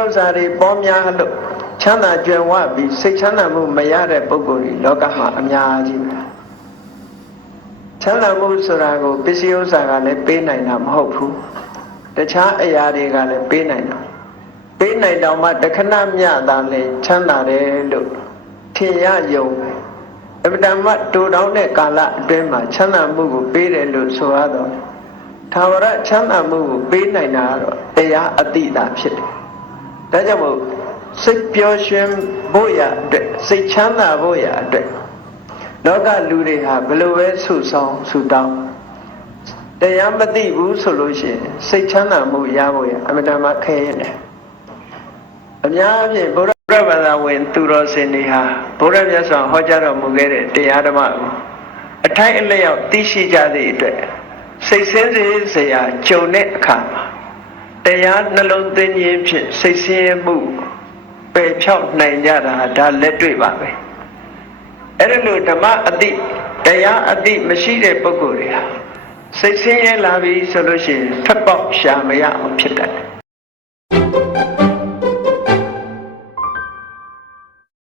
ဥစ္စာတွေပေါများလို့ချမ်းသာကြွယ်ဝပြီးစိတ်ချမ်းသာမှုမရတဲ့ပုဂ္ဂိုလ်တွေလောကမှာအများကြီးပဲချမ်းသာမှုဆိုတာကိုပစ္စည်းဥစ္စာကလည်းပေးနိုင်တာမဟုတ်ဘူးတခြားအရာတွေကလည်းပေးနိုင်တာပေးနိုင်တော့မှတခဏမျှသာလဲချမ်းသာတယ်လို့ထင်ရယုံအမှန်တမ်းတူတောင်းတဲ့ကာလအတွင်းမှာချမ်းသာမှုကိုပေးတယ်လို့ဆိုရတော့သာဝရချမ်းသာမှုကိုပေးနိုင်တာကတော့တရားအတိအတာဖြစ်တယ်ဒါကြောင့်မို့စိတ်ပျော်ရွှင်ဖို့ရအတွက်စိတ်ချမ်းသာဖို့ရအတွက်လောကလူတွေဟာဘယ်လိုပဲဆုဆောင်ဆုတောင်းတရားမသိဘူးဆိုလို့ရှိရင်စိတ်ချမ်းသာမှုရဖို့ရအမှန်တမ်းခဲရင်တယ်အများအပြားဗုဒ္ဓဘာသာဝင်သူတော်စင်တွေဟာဗုဒ္ဓမြတ်စွာဟောကြားတော်မူခဲ့တဲ့တရားဓမ္မကိုအထိုက်အလျောက်သိရှိကြသည့်အတွက်စိတ်ဆင်းရဲစရာကြုံတဲ့အခါမှာတရားနှလုံးသွင်းခြင်းဖြင့်စိတ်ဆင်းရဲမှုပယ်ဖြောက်နိုင်ကြတာဒါလက်တွေ့ပါပဲအဲ့ဒါလို့ဓမ္မအတိတရားအတိမရှိတဲ့ပုဂ္ဂိုလ်တွေဟာစိတ်ဆင်းရဲလာပြီဆိုလို့ရှိရင်ထွက်ပေါက်ရှာမရအောင်ဖြစ်တတ်တယ်